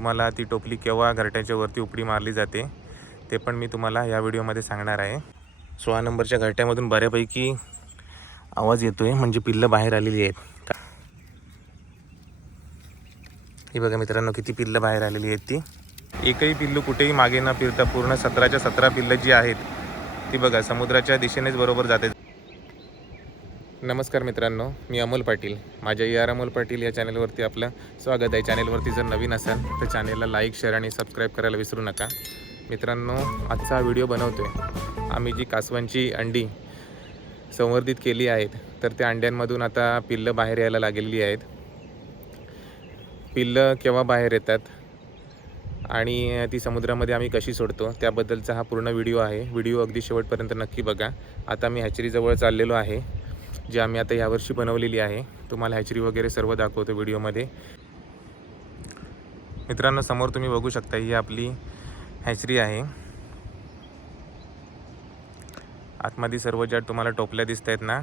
तुम्हाला ती टोपली केव्हा घरट्याच्या वरती उपडी मारली जाते ते पण मी तुम्हाला या व्हिडिओमध्ये सांगणार आहे. सोळा नंबरच्या घरट्यामधून बऱ्यापैकी आवाज येतो आहे म्हणजे पिल्लं बाहेर आलेली आहेत. का- ही बघा मित्रांनो किती पिल्लं बाहेर आलेली आहेत ती. एकही पिल्लू कुठेही मागे न फिरता पूर्ण सतराच्या सतरा पिल्लं जी आहेत ती बघा समुद्राच्या दिशेनेच बरोबर जाते. नमस्कार मित्रांनो मी अमोल पाटील. माझ्या ई आर अमोल पाटील या चॅनलवरती आपलं स्वागत आहे. चॅनलवरती जर नवीन असाल तर चॅनलला लाईक शेअर आणि सबस्क्राईब करायला विसरू नका. मित्रांनो आजचा हा व्हिडिओ बनवतो आहे आम्ही जी कासवांची अंडी संवर्धित केली आहेत तर त्या अंड्यांमधून आता पिल्लं बाहेर यायला लागलेली आहेत. पिल्लं केव्हा बाहेर येतात आणि ती समुद्रामध्ये आम्ही कशी सोडतो त्याबद्दलचा हा पूर्ण व्हिडिओ आहे. व्हिडिओ अगदी शेवटपर्यंत नक्की बघा. आता मी हॅचरीजवळ चाललेलो आहे. जी आम्ही आता यावर्षी बनवलेली आहे. तुम्हाला हॅचरी वगैरे सर्व दाखवतो व्हिडिओमध्ये. मित्रांनो समोर तुम्ही बघू शकता ही आपली हॅचरी आहे. आतमध्ये सर्व ज्या तुम्हाला टोपल्या दिसत आहेत ना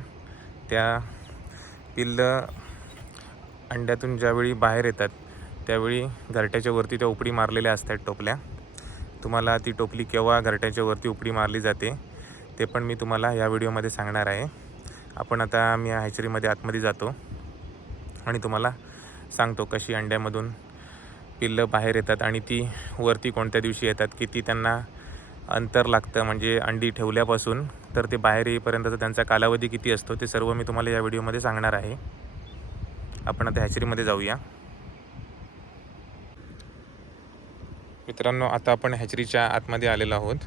त्या पिल्लं अंड्यातून ज्यावेळी बाहेर येतात त्यावेळी घरट्याच्या वरती त्या उपडी मारलेल्या असतात टोपल्या. तुम्हाला ती टोपली केव्हा घरट्याच्या वरती उपडी मारली जाते ते पण मी तुम्हाला या व्हिडिओमध्ये सांगणार आहे. आपण आता मी या हॅचरीमध्ये आतमध्ये जातो. आणि तुम्हाला सांगतो कशी अंड्यामधून पिल्लं बाहेर येतात आणि ती वरती कोणत्या दिवशी येतात किती त्यांना अंतर लागतं. म्हणजे अंडी ठेवल्यापासून तर ते बाहेर येईपर्यंतचा त्यांचा कालावधी किती असतो ते सर्व मी तुम्हाला या व्हिडिओमध्ये सांगणार आहे. आपण आता हॅचरीमध्ये जाऊया. मित्रांनो आता आपण हॅचरीच्या आतमध्ये आलेलो आहोत.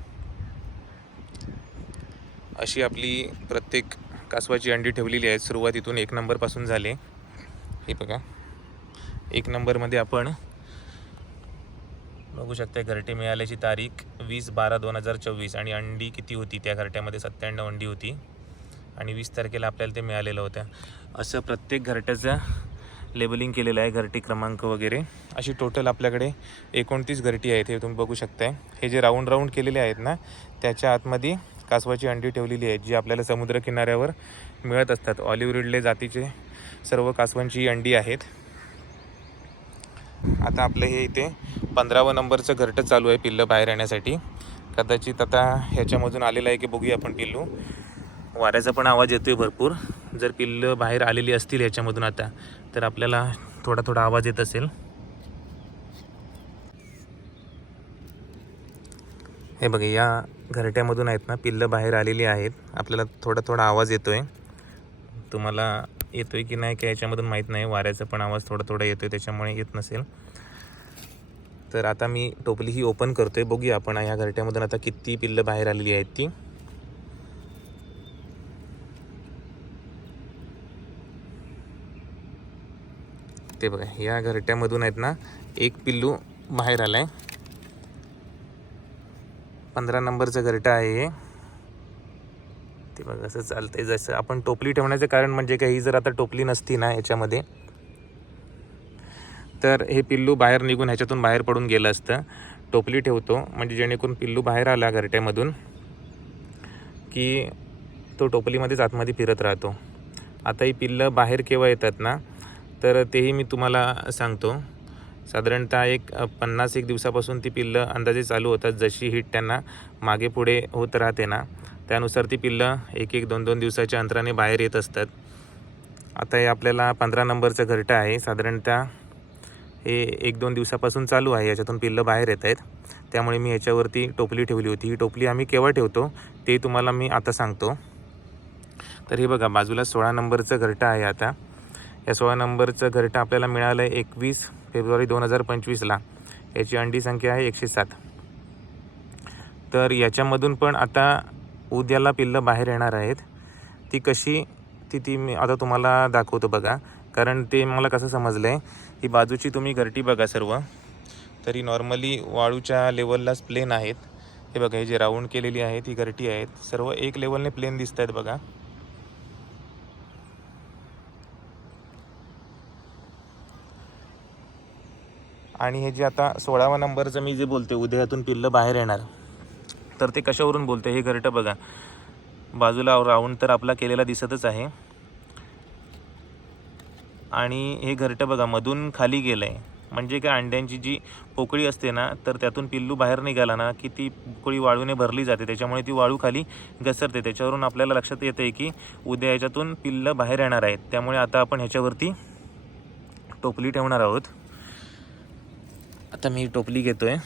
अशी आपली प्रत्येक कासवाची अंडी ठेवलेली आहेत. सुरुवातीतून एक नंबरपासून झाले. हे बघा. एक नंबरमध्ये आपण बघू शकता घरटे मिळाल्याची तारीख वीस बारा दोन हजार चोवीस. आणि अंडी किती होती? त्या घरट्यामध्ये सत्त्याण्णव अंडी होती. आणि वीस तारखेला आपल्याला ते मिळालेलं होतं. असं प्रत्येक घरट्याचं लेबलिंग केलेलं आहे घरटी क्रमांक वगैरे. अशी टोटल आपल्याकडे एकोणतीस घरटी आहेत. हे तुम्ही बघू शकताय. हे जे राऊंड राऊंड केलेले आहेत ना त्याच्या आतमध्ये कासवाची अंडी ठेवलेली आहेत जी आपल्याला समुद्रकिनाऱ्यावर मिळत असतात. ऑलिव्ह रिडले जातीचे सर्व कासवांची अंडी आहेत. आता आपलं हे इथे पंधरावं नंबरचं घरटं चालू आहे पिल्लं बाहेर येण्यासाठी. कदाचित आता ह्याच्यामधून आलेलं आहे की बघूया आपण पिल्लू. वाऱ्याचा पण आवाज येतोय भरपूर. जर पिल्लं बाहेर आलेली असतील ह्याच्यामधून आता तर आपल्याला थोडा थोडा आवाज येत असेल. हे बघा या घरट्यामधून आहेत ना पिल्लं बाहेर आलेली आहेत. आपल्याला थोडा थोडा आवाज येतो आहे तुम्हाला येतो आहे की नाही की याच्यामधून माहीत नाही. वाऱ्याचा पण आवाज थोडा थोडा येतो आहे त्याच्यामुळे येत नसेल. तर आता मी टोपली ही ओपन आहे बघूया आपण ह्या घरट्यामधून आता किती पिल्लं बाहेर आलेली आहेत ती. ते बघा या घरट्यामधून आहेत ना एक पिल्लू बाहेर आला आहे पंधरा नंबरचं घरटं आहे. ते बघा असं चालतंय. जसं आपण टोपली ठेवण्याचं कारण म्हणजे काही जर आता टोपली नसती ना याच्यामध्ये तर हे पिल्लू बाहेर निघून ह्याच्यातून बाहेर पडून गेलं असतं. टोपली ठेवतो. म्हणजे जेणेकरून पिल्लू बाहेर आला घरट्यामधून की तो टोपलीमध्येच आतमध्ये फिरत राहतो. आता ही पिल्लं बाहेर केव्हा येतात ना तर तेही मी तुम्हाला सांगतो. साधारणतः एक पन्नास एक दिवसापासून ती पिल्लं अंदाजे चालू होतात. जशी हीट त्यांना मागे पुढे होत राहते ना त्यानुसार ती पिल्लं एक एक दोन दोन दिवसाच्या अंतराने बाहेर येत असतात. आता हे आपल्याला पंधरा नंबरचं घरटं आहे. साधारणतः हे एक दोन दिवसापासून चालू आहे. याच्यातून पिल्लं बाहेर येत आहेत. त्यामुळे मी याच्यावरती टोपली ठेवली होती. ही टोपली आम्ही केव्हा ठेवतो ते तुम्हाला मी आता सांगतो. तर हे बघा बाजूला सोळा नंबरचं घरटं आहे आता. या सोळा नंबरचं घरटं आपल्याला मिळालं आहे एकवीस फेब्रुवारी दोन हजार पंचवीसला. याची अंडी संख्या आहे एकशे सात. तर याच्यामधून पण आता उद्याला पिल्लं बाहेर येणार आहेत. ती कशी ती ती मी आता तुम्हाला दाखवतो बघा. कारण ते मला कसं समजलं आहे ही बाजूची तुम्ही घरटी बघा सर्व. तरी नॉर्मली वाळूच्या लेवललाच प्लेन आहेत. हे बघा हे जे राऊंड केलेली आहेत ही घरटी आहेत. सर्व एक लेवलने प्लेन दिसत आहेत बघा. आणि हे जे आता सोळावा नंबरचं मी जे बोलते उद्यातून पिल्लं बाहेर येणार. तर ते कशावरून बोलते हे घरटं बघा. बाजूला राऊंड तर आपला केलेला दिसतच आहे. आणि हे घरटं बघा मधून खाली गेलं आहे म्हणजे काय अंड्यांची जी पोकळी असते ना तर त्यातून पिल्लू बाहेर निघाला ना की ती पोकळी वाळूने भरली जाते. त्याच्यामुळे ती वाळू खाली घसरते. त्याच्यावरून आपल्याला लक्षात येतं आहे की उद्या याच्यातून पिल्लं बाहेर येणार आहेत. त्यामुळे आता आपण ह्याच्यावरती टोपली ठेवणार आहोत. आता मी टोपली घेतो आहे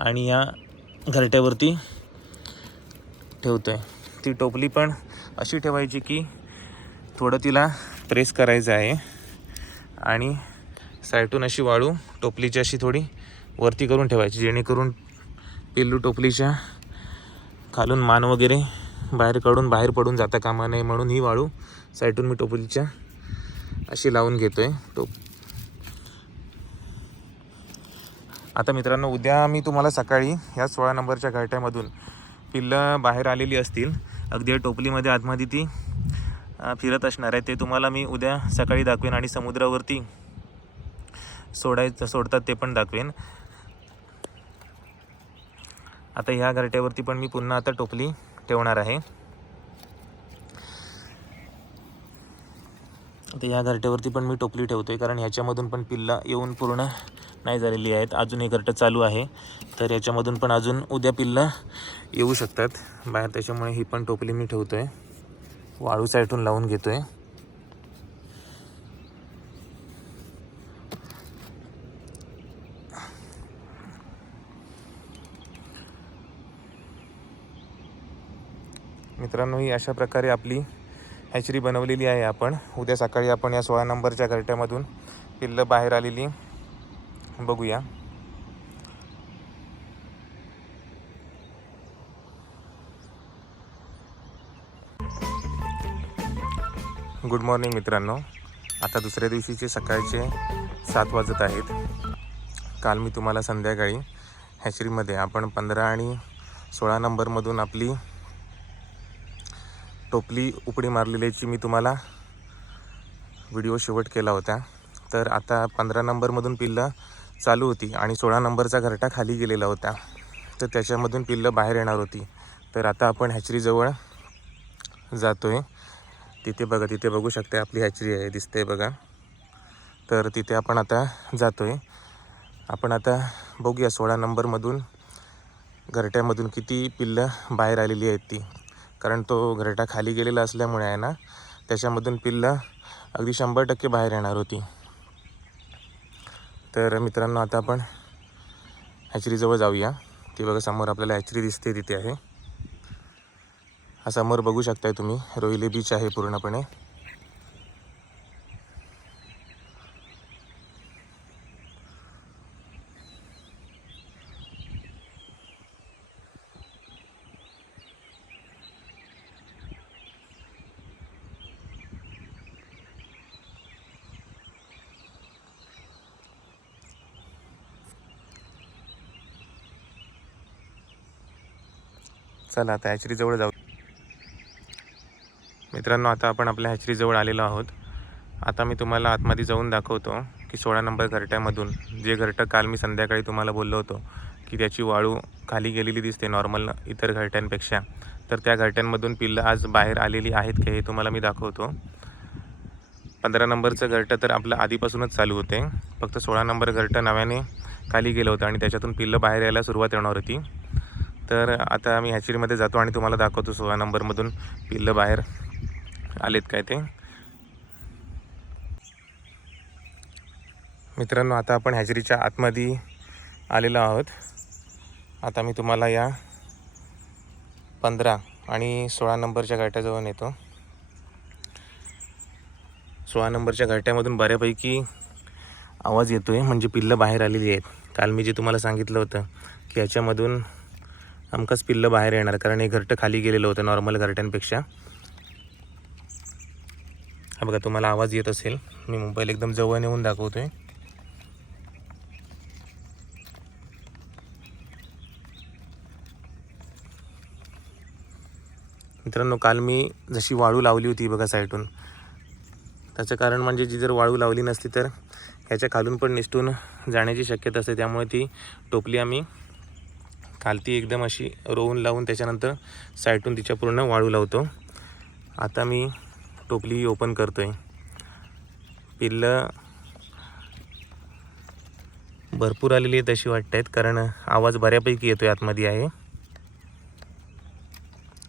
आणि या घरट्यावरती ठेवतो आहे ती टोपली पण अशी ठेवायची की थोडं तिला प्रेस करायचं आहे. आणि साईटून अशी वाळू टोपलीची अशी थोडी वरती करून ठेवायची जेणेकरून पिल्लू टोपलीच्या खालून मान वगैरे बाहेर काढून बाहेर पडून जाता कामा नये म्हणून ही वाळू साईटून मी टोपलीच्या अशी लावून घेतो आहे टोप आता मित्रांनो उद्या मी तुम्हाला सकाळी ह्या सोळा नंबरच्या घरट्यामधून पिल्लं बाहेर आलेली असतील. अगदी टोपलीमध्ये आतमध्ये ती फिरत असणार आहे. ते तुम्हाला मी उद्या सकाळी दाखवेन आणि समुद्रावरती सोडायचं सोडतात ते पण दाखवेन. आता ह्या घरट्यावरती पण मी पुन्हा आता टोपली ठेवणार आहे. आता ह्या घरट्यावरती पण मी टोपली ठेवतो आहे कारण ह्याच्यामधून पण पिल्ला येऊन पूर्ण नाही झालेली आहेत. अजून हे घरटं चालू आहे. तर याच्यामधून पण अजून उद्या पिल्ला येऊ शकतात. बाहेर त्याच्यामुळे ही पण टोपली मी ठेवतो आहे वाळू साईटून लावून घेतो आहे मित्रांनो ही अशा प्रकारे आपली हॅचरी बनवलेली आहे आपण. उद्या सकाळी आपण या सोळा नंबरच्या घरट्यामधून पिल्लं बाहेर आलेली बघूया. गुड मॉर्निंग मित्रांनो. आता दुसऱ्या दिवशीचे सकाळचे सात वाजत आहेत. काल मी तुम्हाला संध्याकाळी हॅचरीमध्ये आपण पंधरा आणि सोळा नंबरमधून आपली टोपली उपडी मारलेल्याची मी तुम्हाला व्हिडिओ शेवट केला होता. तर आता पंधरा नंबरमधून पिल्लं चालू होती आणि सोळा नंबरचा घरटा खाली गेलेला होता. तर त्याच्यामधून पिल्लं बाहेर येणार होती. तर आता आपण हॅचरीजवळ जातो आहे तिथे बघा तिथे बघू शकते आपली हॅचरी आहे दिसते बघा. तर तिथे आपण आता जातो आहे आपण आता बघूया सोळा नंबरमधून घरट्यामधून किती पिल्लं बाहेर आलेली आहेत ती. कारण तो घरटा खाली गेलेला असल्यामुळे आहे ना त्याच्यामधून पिल्लं अगदी शंभर टक्के बाहेर येणार होती. तर मित्रांनो आता आपण हॅचरीजवळ जाऊया. ती बघा समोर आपल्याला हॅचरी दिसते तिथे आहे. हा समोर बघू शकताय तुम्ही. रोहिले बीच आहे पूर्णपणे. चला आता हॅचरीजवळ जाऊ. मित्रांनो आता आपण आपल्या हॅचरीजवळ आलेलो आहोत. आता मी तुम्हाला आतमध्ये जाऊन दाखवतो की सोळा नंबर घरट्यामधून जे घरटं काल मी संध्याकाळी तुम्हाला बोललो होतो की त्याची वाळू खाली गेलेली दिसते नॉर्मल इतर घरट्यांपेक्षा. तर त्या घरट्यांमधून पिल्लं आज बाहेर आलेली आहेत का हे तुम्हाला मी दाखवतो. पंधरा नंबरचं घरटं तर आपलं आधीपासूनच चालू होते. फक्त सोळा नंबर घरटं नव्याने खाली गेलं होतं आणि त्याच्यातून पिल्लं बाहेर यायला सुरुवात होणार होती. तर आता मी हॅचरीमध्ये जातो आणि तुम्हाला दाखवतो सोळा नंबरमधून पिल्लं बाहेर आलेत काय ते. मित्रांनो आता आपण हॅचरीच्या आतमध्ये आलेलो आहोत. आता मी तुम्हाला या पंधरा आणि सोळा नंबरच्या घरट्याजवळ नेतो. सोळा नंबरच्या घरट्यामधून बऱ्यापैकी आवाज येतो आहे म्हणजे पिल्लं बाहेर आलेली आहेत. काल मी जे तुम्हाला सांगितलं होतं की याच्यामधून हमखास पिल्लं बाहेर येणार कारण हे घरटं खाली गेलेलं होतं नॉर्मल घरट्यांपेक्षा. हा बघा तुम्हाला आवाज येत असेल. मी मोबाईल एकदम जवळ नेऊन दाखवतो आहे मित्रांनो काल मी जशी वाळू लावली होती बघा साईडून. त्याचं कारण म्हणजे जी जर वाळू लावली नसती तर ह्याच्या खालून पण निसटून जाण्याची शक्यता असते. त्यामुळे ती टोपली आम्ही खालती एकदम अशी रोवून लावून त्याच्यानंतर साईटून तिच्या पूर्ण वाळू लावतो. आता मी टोपली ओपन करतो आहे पिल्लं भरपूर आलेली आहेत अशी वाटत आहेत कारण आवाज बऱ्यापैकी येतोय आतमध्ये आहे.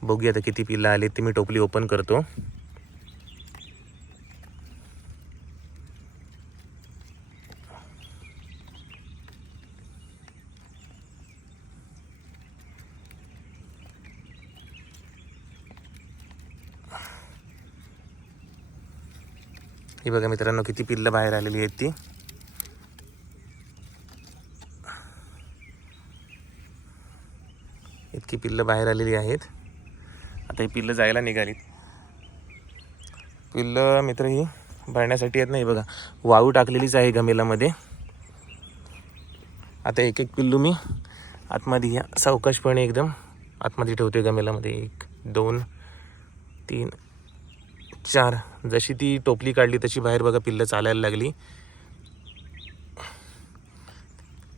बघूया आता किती पिल्लं आले ते मी टोपली ओपन करतो. बघा मित्रांनो किती पिल्लं बाहेर आलेली आहेत ती. इतकी पिल्लं बाहेर आलेली आहेत. आता ही पिल्लं जायला निघालीत. पिल्लं मित्र ही भरण्यासाठी येत नाही बघा. वाळू टाकलेलीच आहे गमेलामध्ये. आता एक एक पिल्लू मी आतमध्ये या. सावकाशपणे एकदम आतमध्ये ठेवतोय गमेलामध्ये. एक दोन तीन चार. जशी ती टोपली काढली तशी बाहेर बघा पिल्लं चालायला लागली.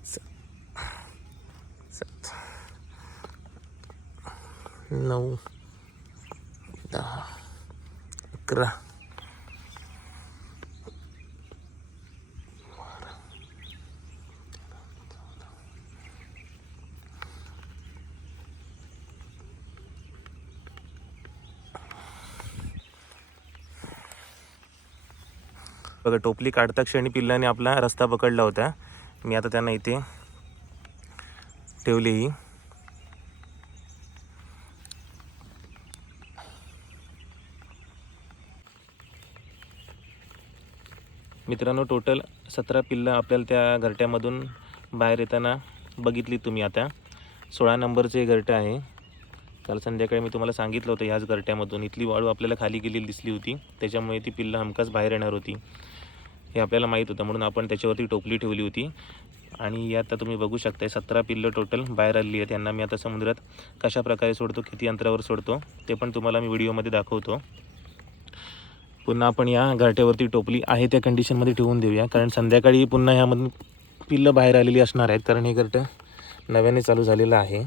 स- नऊ दहा अकरा. बघा टोपली काढता क्षणी पिल्लाने आपला रस्ता पकडला होता. मी आता त्यांना इथे ठेवली ही. मित्रांनो टोटल सतरा पिल्लं आपल्याला त्या घरट्यामधून बाहेर येताना बघितली तुम्ही आता. सोळा नंबरचे घरटं आहे. काल संध्याकाळी मी तुम्हाला सांगितलं होतं ह्याच घरट्यामधून. इथली वाळू आपल्याला खाली गेलेली दिसली होती. त्याच्यामुळे ती पिल्लं हमखास बाहेर येणार होती. हे आपल्याला माहीत होतं म्हणून आपण त्याच्यावरती टोपली ठेवली होती. आणि आता तुम्ही बघू शकताय सतरा पिल्लं टोटल बाहेर आलेली आहेत. त्यांना मी आता समुद्रात कशा प्रकारे सोडतो किती अंतरावर सोडतो ते पण तुम्हाला मी व्हिडिओमध्ये दाखवतो. पुन्हा आपण या घरट्यावरती टोपली आहे त्या कंडिशनमध्ये ठेवून देऊया. कारण संध्याकाळी पुन्हा ह्यामधून पिल्लं बाहेर आलेली असणार आहेत. कारण हे घरटं नव्याने चालू झालेलं आहे.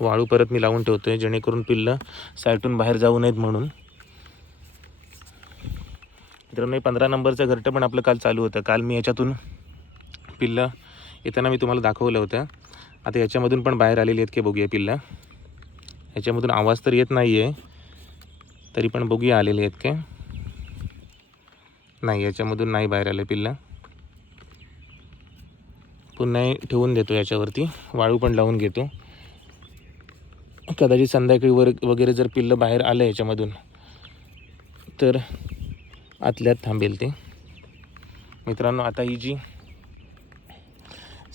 वाळू परत मी लावून ठेवतो आहे जेणेकरून पिल्लं साईटून बाहेर जाऊ नयेत म्हणून. मित्रांनो हे पंधरा नंबरचं घरटं पण आपलं काल चालू होतं. काल मी याच्यातून पिल्लं येताना मी तुम्हाला दाखवलं होतं. आता याच्यामधून पण बाहेर आलेली आहेत की बघूया पिल्लं. याच्यामधून आवाज तर येत नाही आहे तरी पण बघूया आलेले आहेत का नाही याच्यामधून नाही बाहेर आले पिल्लं. पुन्हा ठेवून देतो याच्यावरती वाळू पण लावून घेतो. कदाचित संध्याकाळी वर वगैरे जर पिल्लं बाहेर आलं याच्यामधून तर आतल्यात थांबेल ते. मित्रांनो आता ही जी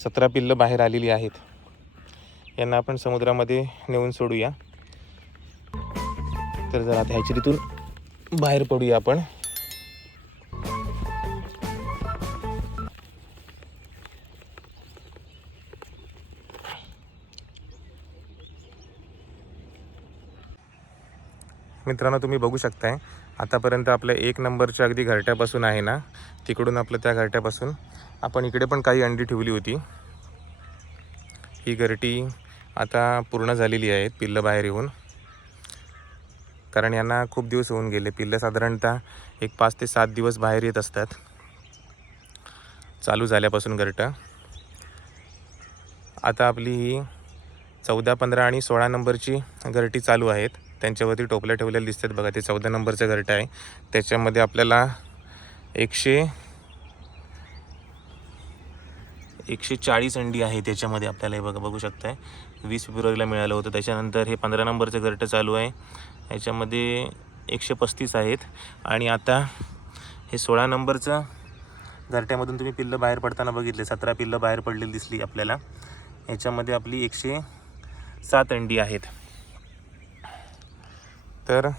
सतरा पिल्लं बाहेर आलेली आहेत यांना आपण समुद्रामध्ये नेऊन सोडूया. तर जर आता ह्याचरीतून बाहेर पडूया आपण. मित्रांनो तुम्ही बघू शकताय आतापर्यंत आपल्या एक नंबरच्या अगदी घरट्यापासून आहे ना तिकडून आपलं त्या घरट्यापासून आपण इकडे पण काही अंडी ठेवली होती. ही घरटी आता पूर्ण झालेली आहेत पिल्लं बाहेर येऊन. कारण यांना खूप दिवस होऊन गेले पिल्लं साधारणतः एक पाच ते सात दिवस बाहेर येत असतात. चालू झाल्यापासून घरटं. आता आपली ही चौदा पंधरा आणि सोळा नंबरची घरटी चालू आहेत. त्यांच्यावरती टोपल्या ठेवलेल्या दिसतात. बघा ते चौदा नंबरचं घरटं आहे. त्याच्यामध्ये आपल्याला एकशे एकशे चाळीस अंडी आहे त्याच्यामध्ये आपल्याला हे बघा बघू शकताय. वीस फेब्रुवारीला मिळालं होतं. त्याच्यानंतर हे पंधरा नंबरचं घरटं चालू आहे. याच्यामध्ये एकशे पस्तीस आहेत. आणि आता हे सोळा नंबरचं घरट्यामधून तुम्ही पिल्लं बाहेर पडताना बघितले. सतरा पिल्लं बाहेर पडलेली दिसली आपल्याला. याच्यामध्ये आपली एकशे सात अंडी आहेत. तर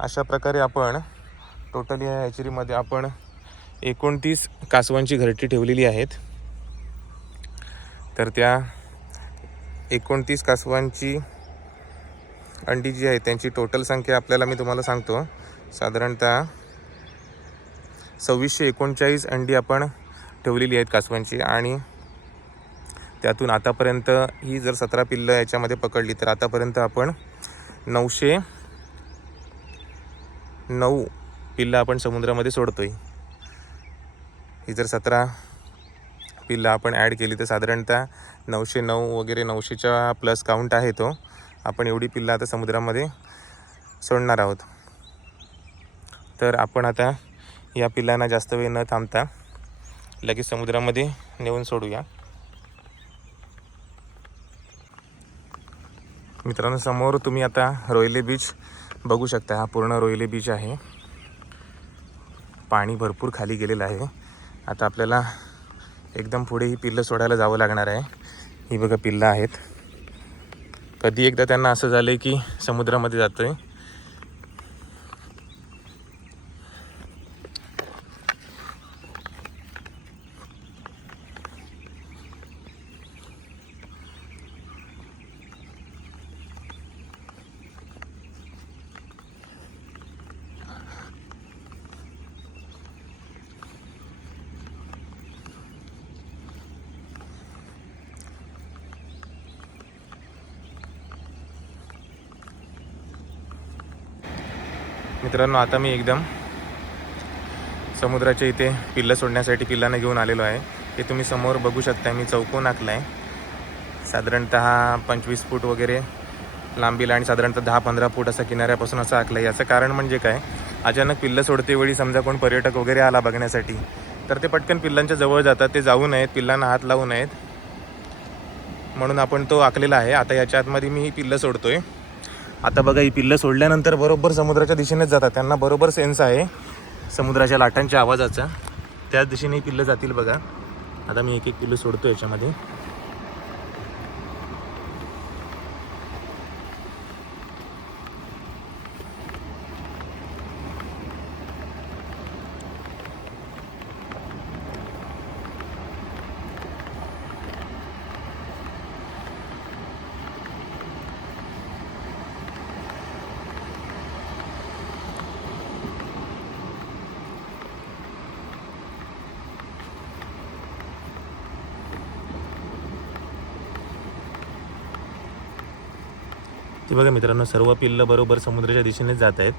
अशा प्रकारे आपण टोटल या हॅचरीमध्ये आपण एकोणतीस कासवांची घरटी ठेवलेली आहेत. तर त्या एकोणतीस कासवांची अंडी जी आहे त्यांची टोटल संख्या आपल्याला मी तुम्हाला सांगतो. साधारणतः सव्वीसशे एकोणचाळीस अंडी आपण ठेवलेली आहेत कासवांची आणि त्यातून आतापर्यंत ही जर सतरा पिल्लं याच्यामध्ये पकडली तर आतापर्यंत आपण नऊशे नऊ पिल्लं आपण समुद्रामध्ये सोडतो आहे ही जर सतरा पिल्लं आपण ॲड केली तर साधारणतः नऊशे नऊ वगैरे नऊशेच्या प्लस काउंट आहे तो. आपण एवढी पिल्लं आता समुद्रामध्ये सोडणार आहोत. तर आपण आता या पिल्लांना जास्त वेळ न थांबता लगेच समुद्रामध्ये नेऊन सोडूया. मित्रांनो समोर तुम्ही आता रोयले बीच बघू शकता. हा पूर्ण रोयले बीच आहे. पाणी भरपूर खाली गेलेलं आहे. आता आपल्याला एकदम पुढे ही पिल्लं सोडायला जावं लागणार आहे. ही बघा पिल्लं आहेत. कधी एकदा त्यांना असं झालं आहे की समुद्रामध्ये जातो आहे मित्रांनो आता मी एकदम समुद्राच्या इथे पिल्लं सोडण्यासाठी पिल्लांना घेऊन आलेलो आहे. ते तुम्ही समोर बघू शकता मी चौकोन आखला आहे साधारणतः पंचवीस फूट वगैरे लांबीला आणि साधारणतः दहा पंधरा फूट असा किनाऱ्यापासून असं आखलं आहे याचं कारण म्हणजे काय? अचानक पिल्लं सोडते वेळी समजा कोण पर्यटक वगैरे आला बघण्यासाठी तर ते पटकन पिल्लांच्या जवळ जातात ते जाऊ नयेत पिल्लांना हात लावू नयेत. म्हणून आपण तो आखलेला आहे. आता याच्या आतमध्ये मी ही पिल्लं आहे आता बघा ही पिल्लं सोडल्यानंतर बरोबर समुद्राच्या दिशेनेच जातात. त्यांना बरोबर सेन्स आहे समुद्राच्या लाटांच्या आवाजाचा. त्याच दिशेने ही पिल्लं जातील बघा. आता मी एक एक पिल्लं सोडतो याच्यामध्ये. बघा मित्रांनो सर्व पिल्लं बरोबर समुद्राच्या दिशेनेच जात आहेत.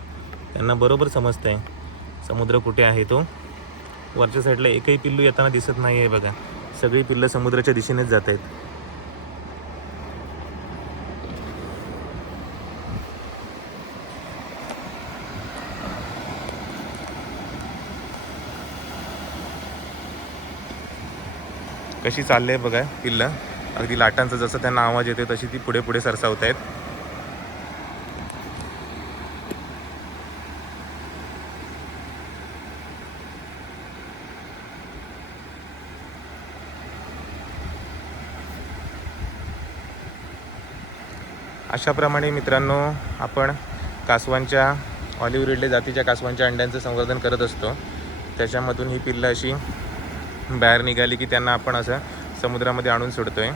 त्यांना बरोबर समजतं आहे समुद्र कुठे आहे तो. वरच्या साईडला एकही पिल्लू येताना दिसत नाही आहे बघा. सगळी पिल्लं समुद्राच्या दिशेनेच जात आहेत. कशी चालली आहे बघा पिल्लं. अगदी लाटांचा जसं त्यांना आवाज येतो तशी ती पुढे पुढे सरसावत आहेत अशाप्रमाणे मित्रांनो आपण कासवांच्या ऑलिव्ह रिडले जातीच्या कासवांच्या अंड्यांचं संवर्धन करत असतो. त्याच्यामधून ही पिल्लं अशी बाहेर निघाली की त्यांना आपण असं समुद्रामध्ये आणून सोडतो आहे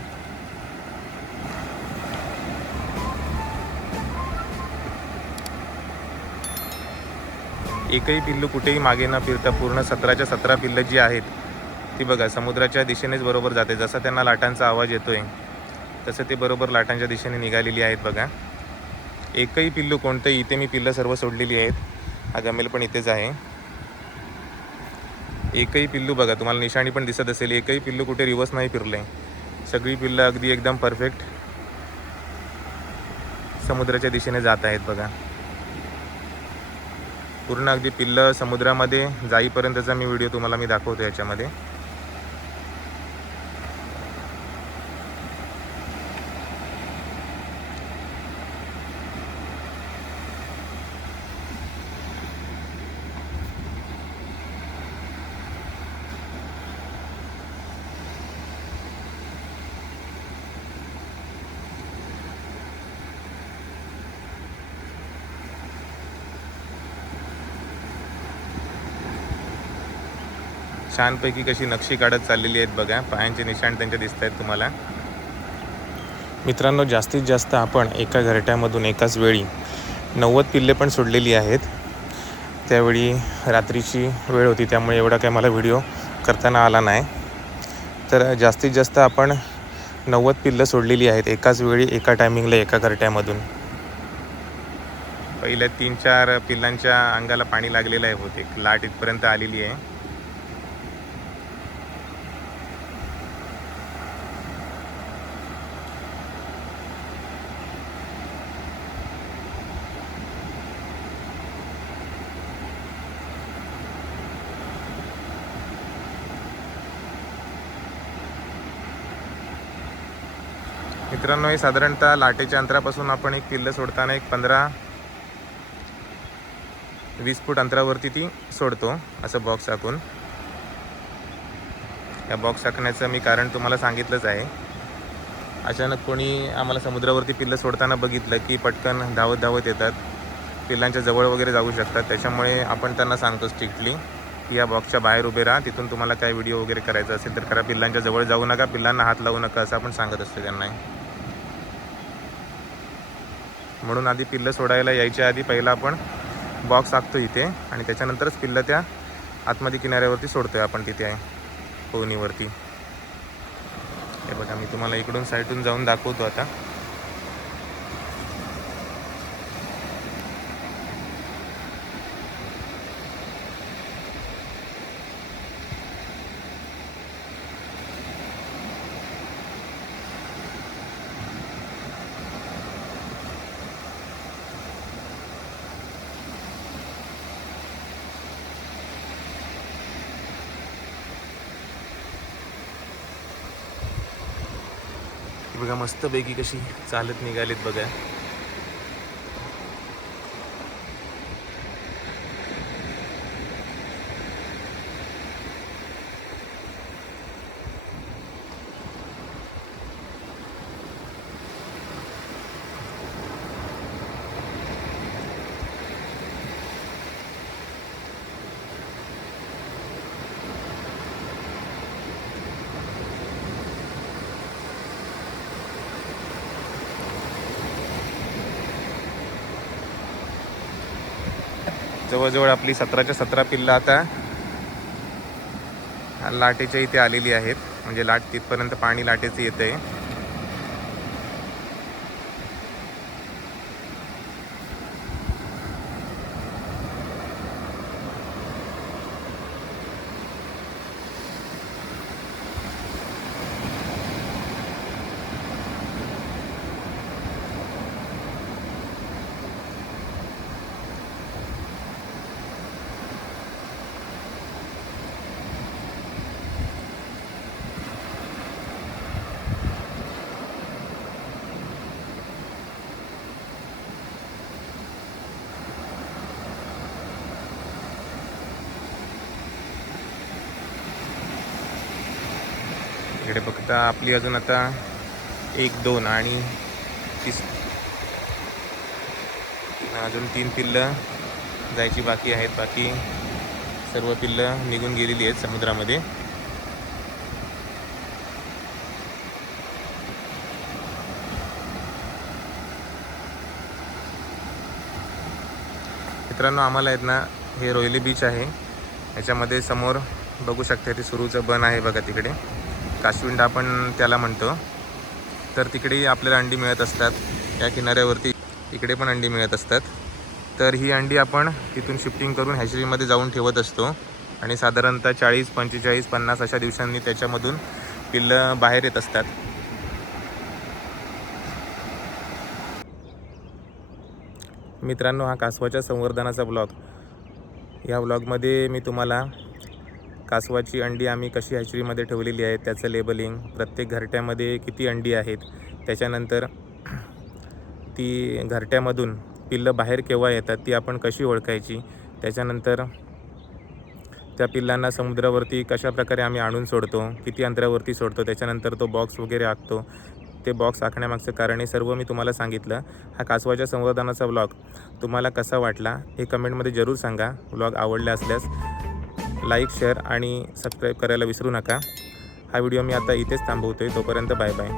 एकही पिल्लू कुठेही मागे न फिरता पूर्ण सतराच्या सतरा पिल्लं जी आहेत ती बघा समुद्राच्या दिशेनेच बरोबर जाते जसा त्यांना लाटांचा आवाज येतोय. तसं ते बरोबर लाटांच्या दिशेने निघालेली आहेत बघा. एकही पिल्लू कोणतंही इथे मी पिल्लं सर्व सोडलेली आहेत. हा गमेल पण इथेच आहे. एकही पिल्लू बघा तुम्हाला निशाणी पण दिसत असेल. एकही पिल्लू कुठे रिवर्स नाही फिरले सगळी पिल्लं अगदी एकदम परफेक्ट समुद्राच्या दिशेने जात आहेत बघा. पूर्ण अगदी पिल्लं समुद्रामध्ये जाईपर्यंतचा मी व्हिडिओ तुम्हाला मी दाखवतो याच्यामध्ये. छानपैकी कशी नक्षी काढत चाललेली आहेत बघा. पायांचे निशाण त्यांच्या दिसत आहेत तुम्हाला. मित्रांनो जास्तीत जास्त आपण एका घरट्यामधून एकाच वेळी नव्वद पिल्ले पण सोडलेली आहेत. त्यावेळी रात्रीची वेळ होती त्यामुळे एवढा काय मला व्हिडिओ करताना आला नाही. तर जास्तीत जास्त आपण नव्वद पिल्लं सोडलेली आहेत एकाच वेळी एका टायमिंगला एका घरट्यामधून. पहिल्या तीन चार पिल्लांच्या अंगाला पाणी लागलेलं आहे बहुतेक. लाट इथपर्यंत आलेली आहे. मित्रांनो हे साधारणतः लाटेच्या अंतरापासून आपण एक पिल्लं सोडताना एक पंधरा वीस फूट अंतरावरती ती सोडतो असं बॉक्स टाकून या बॉक्स टाकण्याचं मी कारण तुम्हाला सांगितलंच आहे. अचानक कोणी आम्हाला समुद्रावरती पिल्लं सोडताना बघितलं की पटकन धावत धावत येतात. पिल्लांच्या जवळ वगैरे जाऊ शकतात. त्याच्यामुळे आपण त्यांना सांगतो स्ट्रिक्टली की या बॉक्सच्या बाहेर उभे राहा. तिथून तुम्हाला काय व्हिडिओ वगैरे करायचा असेल तर करा. पिल्लांच्या जवळ जाऊ नका. पिल्लांना हात लावू नका असं आपण सांगत असतो त्यांना. म्हणून आधी पिल्लं सोडायला यायच्या आधी पहिला आपण बॉक्स आखतो इथे. आणि त्याच्यानंतरच पिल्लं त्या आतमध्ये किनाऱ्यावरती सोडतो आहे आपण तिथे आहे पोहणीवरती हे बघा मी तुम्हाला इकडून साईडून जाऊन दाखवतो आता. बघा मस्तपैकी कशी चालत निघालीत बघा. जवळजवळ आपली सतराच्या सतरा पिल्लं आता लाटेच्या इथे आलेली आहेत. म्हणजे लाट तिथपर्यंत पाणी लाटेचं येतं आहे इकडे फक्त आपली अजून आता एक दोन आणि तीस. अजून तीन पिल्लं जायची बाकी आहेत. बाकी सर्व पिल्लं निघून गेलेली आहेत समुद्रामध्ये. मित्रांनो आम्हाला आहेत ना हे रोयली बीच आहे. याच्यामध्ये समोर बघू शकता ते सुरूचं बन आहे बघा तिकडे. काशविंडा आपण त्याला म्हणतो. तर तिकडेही आपल्याला अंडी मिळत असतात. या किनाऱ्यावरती इकडे पण अंडी मिळत असतात. तर ही अंडी आपण तिथून शिफ्टिंग करून हॅशरीमध्ये जाऊन ठेवत असतो. आणि साधारणतः चाळीस पंचेचाळीस पन्नास अशा दिवसांनी त्याच्यामधून पिल्लं बाहेर येत असतात. मित्रांनो हा कासवाच्या संवर्धनाचा ब्लॉग या ब्लॉगमध्ये मी तुम्हाला कासवाची अंडी आम्ही कशी हॅचरीमध्ये ठेवलेली आहे त्याचं लेबलिंग प्रत्येक घरट्यामध्ये किती अंडी आहेत त्याच्यानंतर ती घरट्यामधून पिल्लं बाहेर केव्हा येतात ती आपण कशी ओळखायची त्याच्यानंतर त्या पिल्लांना समुद्रावरती कशा प्रकारे आम्ही आणून सोडतो किती अंतरावरती सोडतो त्याच्यानंतर तो बॉक्स वगैरे आखतो. ते बॉक्स आखण्यामागचं कारण हे सर्व मी तुम्हाला सांगितलं. हा कासवाच्या संवर्धनाचा ब्लॉग तुम्हाला कसा वाटला हे कमेंटमध्ये जरूर सांगा. ब्लॉग आवडला असल्यास लाईक शेअर आणि सबस्क्राईब करायला विसरू नका. हा व्हिडिओ मी आता इथेच थांबवतो आहे तोपर्यंत बाय बाय.